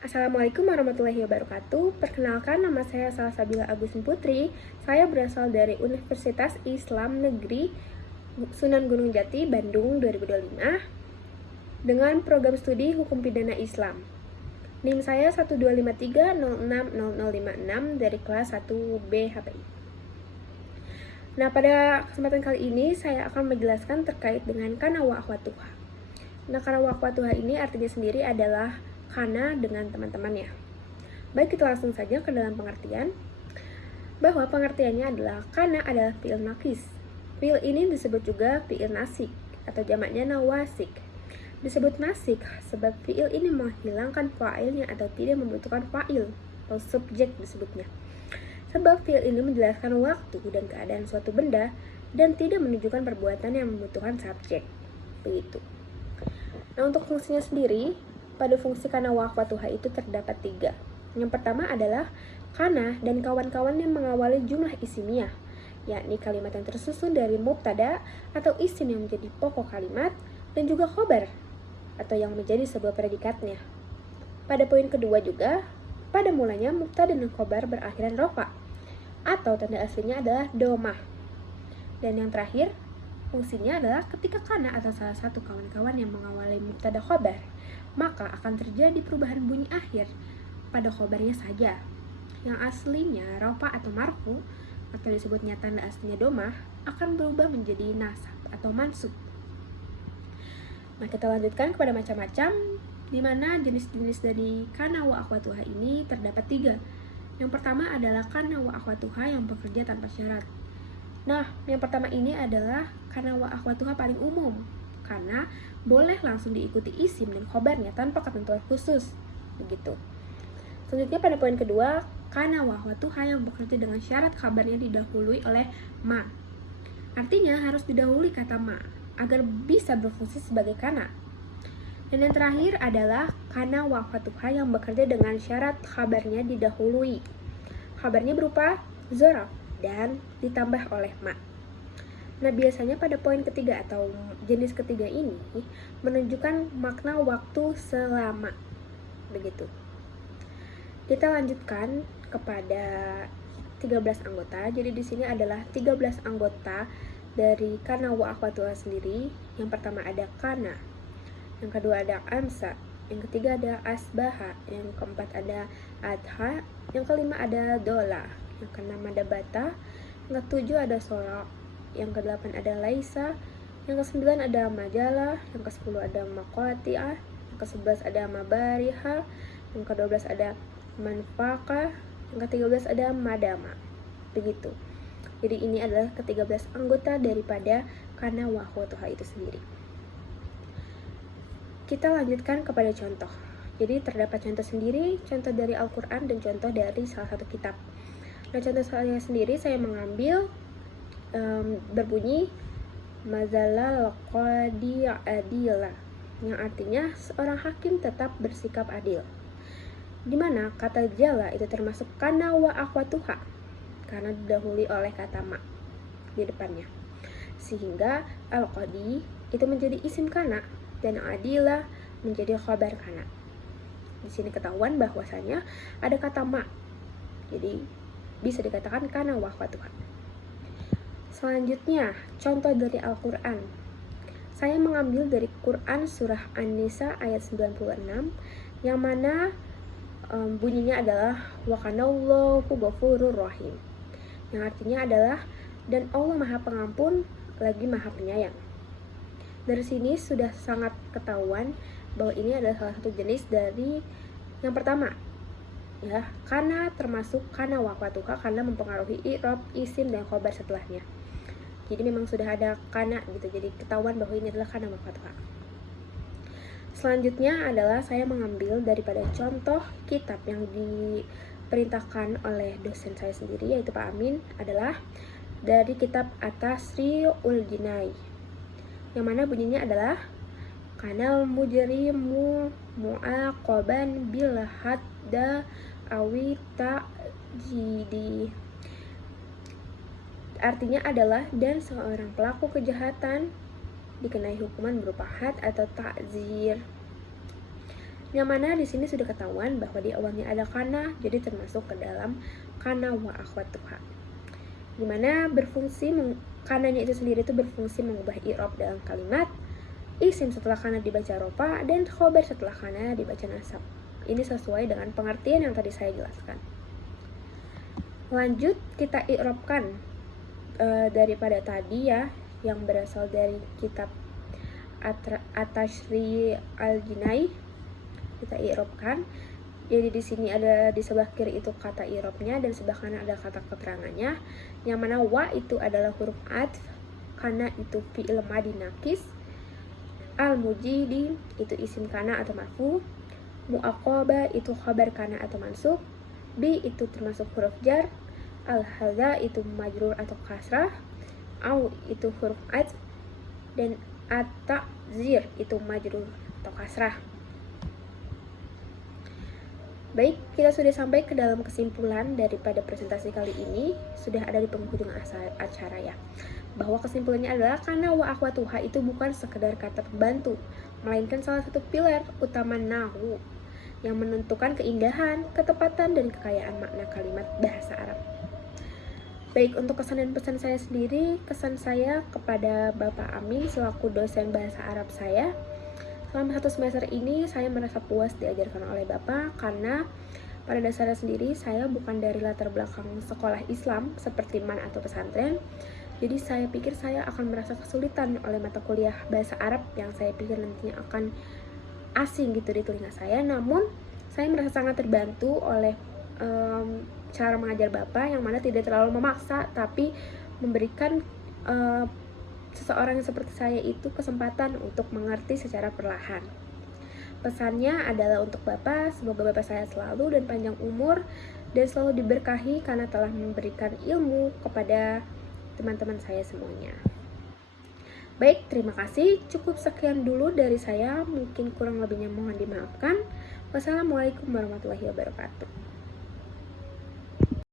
Assalamualaikum warahmatullahi wabarakatuh. Perkenalkan, nama saya Salsabila Agusin Putri. Saya berasal dari Universitas Islam Negeri Sunan Gunung Jati, Bandung 2025 dengan program studi Hukum Pidana Islam. NIM saya 12530600056 dari kelas 1B HPI. Nah, pada kesempatan kali ini saya akan menjelaskan terkait dengan kana wa akhwatuha. Nah, kana wa akhwatuha ini artinya sendiri adalah kana dengan teman-temannya. Baik, kita langsung saja ke dalam pengertian. Bahwa pengertiannya adalah kana adalah fi'il nakis. Fi'il ini disebut juga fi'il nasik atau jamaknya nawasik. Disebut nasik sebab fi'il ini menghilangkan fa'ilnya atau tidak membutuhkan fa'il atau subjek disebutnya. Sebab fi'il ini menjelaskan waktu dan keadaan suatu benda dan tidak menunjukkan perbuatan yang membutuhkan subjek. Begitu. Nah, untuk fungsinya sendiri, pada fungsi kana wa akhwatuha itu terdapat 3. Yang pertama adalah kana dan kawan-kawan yang mengawali jumlah isimiah, yakni kalimat yang tersusun dari mubtada atau isim yang menjadi pokok kalimat dan juga khobar atau yang menjadi sebuah predikatnya. Pada poin kedua juga, pada mulanya mubtada dan khobar berakhiran rofa atau tanda aslinya adalah domah. Dan yang terakhir, fungsinya adalah ketika kana atau salah satu kawan-kawan yang mengawali mubtada khobar, maka akan terjadi perubahan bunyi akhir pada khobarnya saja. Yang aslinya rofa atau marfu atau disebutnya tanda aslinya domah akan berubah menjadi nasab atau mansub. Nah, kita lanjutkan kepada macam-macam, di mana jenis-jenis dari kana wa akhwatuha ini terdapat 3. Yang pertama adalah kana wa akhwatuha yang bekerja tanpa syarat. Nah, yang pertama ini adalah kana wa akhwatuha paling umum, karena boleh langsung diikuti isim dan khobarnya tanpa ketentuan khusus. Begitu. Selanjutnya pada poin kedua, kana wa akhwatuha yang bekerja dengan syarat kabarnya didahului oleh ma. Artinya harus didahului kata ma agar bisa berfungsi sebagai kana. Dan yang terakhir adalah kana wa akhwatuha yang bekerja dengan syarat kabarnya didahului. Kabarnya berupa zaraf dan ditambah oleh ma. Nah, biasanya pada poin ketiga atau jenis ketiga ini menunjukkan makna waktu selama. Begitu. Kita lanjutkan kepada 13 anggota. Jadi di sini adalah 13 anggota dari kana wa akhwatuha sendiri. Yang pertama ada kana, yang kedua ada amsa, yang ketiga ada asbaha, yang keempat ada adha, yang kelima ada dola, yang keenam ada bata, yang ketujuh ada sora, yang ke-8 ada laisa, yang ke-9 ada majalah, yang ke-10 ada maqati'ah, yang ke-11 ada mabariha, yang ke-12 ada manfaqah, yang ke-13 ada madama. Begitu. Jadi ini adalah ke-13 anggota daripada kana wa akhwatuha itu sendiri. Kita lanjutkan kepada contoh. Jadi terdapat contoh sendiri, contoh dari Al-Quran dan contoh dari salah satu kitab. Nah, contoh saya sendiri saya mengambil berbunyi mazalal qadi adila, yang artinya seorang hakim tetap bersikap adil. Dimana kata jala itu termasuk kana wa akhwatuha karena didahului oleh kata ma di depannya, sehingga al-qadi itu menjadi isim kana dan adila menjadi khabar kana. Di sini ketahuan bahwasanya ada kata ma, jadi bisa dikatakan kana wa akhwatuha. Selanjutnya, contoh dari Al-Quran. Saya mengambil dari Quran surah An-Nisa ayat 96, yang mana bunyinya adalah wa kanallahu ghafurur rahim, yang artinya adalah dan Allah Maha Pengampun lagi Maha Penyayang. Dari sini sudah sangat ketahuan bahwa ini adalah salah satu jenis dari yang pertama, ya, kana termasuk kana wa akhwatuha karena mempengaruhi i'rab, isim dan khobar setelahnya. Jadi memang sudah ada kana gitu, jadi ketahuan bahwa ini adalah kana wa akhwatuha. Selanjutnya adalah saya mengambil daripada contoh kitab yang diperintahkan oleh dosen saya sendiri, yaitu Pak Amin, adalah dari kitab At-Tasri'ul Jinai, yang mana bunyinya adalah kanal mujrimu mu'aqaban bil hadda awi ta'jidi. Artinya adalah dan seorang pelaku kejahatan dikenai hukuman berupa had atau ta'zir. Yang mana di sini sudah ketahuan bahwa di awalnya ada kana, jadi termasuk ke dalam kana wa akhwatuha. Dimana kananya itu sendiri itu berfungsi mengubah i'rab dalam kalimat, isim setelah kana dibaca rofa, dan khobar setelah kana dibaca nasab. Ini sesuai dengan pengertian yang tadi saya jelaskan. Lanjut kita i'rabkan daripada tadi ya, yang berasal dari kitab At-Tashri al-Jinai. Kita i'rabkan. Jadi di sini ada di sebelah kiri itu kata i'rabnya dan sebelah kanan ada kata keterangannya. Yang mana wa itu adalah huruf atf, kana itu fi'il madhi naqis, al-mujidi itu isim kana atau marfu, mu'aqaba itu khabar kana atau mansub, bi itu termasuk huruf jar, al-hadza itu majrur atau kasrah, au itu huruf atf, dan at-ta'zir itu majrur atau kasrah. Baik, kita sudah sampai ke dalam kesimpulan daripada presentasi kali ini. Sudah ada di penghujung acara ya. Bahwa kesimpulannya adalah kana wa akhwatuha itu bukan sekedar kata pembantu, melainkan salah satu pilar utama nahwu yang menentukan keindahan, ketepatan, dan kekayaan makna kalimat bahasa Arab. Baik, untuk kesan dan pesan saya sendiri, kesan saya kepada Bapak Amin selaku dosen bahasa Arab saya, selama 1 semester ini saya merasa puas diajarkan oleh Bapak karena pada dasarnya sendiri saya bukan dari latar belakang sekolah Islam seperti MAN atau pesantren. Jadi saya pikir saya akan merasa kesulitan oleh mata kuliah bahasa Arab yang saya pikir nantinya akan asing gitu di telinga saya. Namun saya merasa sangat terbantu oleh cara mengajar Bapak yang mana tidak terlalu memaksa tapi memberikan seseorang yang seperti saya itu kesempatan untuk mengerti secara perlahan. Pesannya adalah untuk Bapak, semoga Bapak saya selalu dan panjang umur dan selalu diberkahi karena telah memberikan ilmu kepada teman-teman saya semuanya. Baik, terima kasih. Cukup sekian dulu dari saya. Mungkin kurang lebihnya mohon dimaafkan. Wassalamualaikum warahmatullahi wabarakatuh.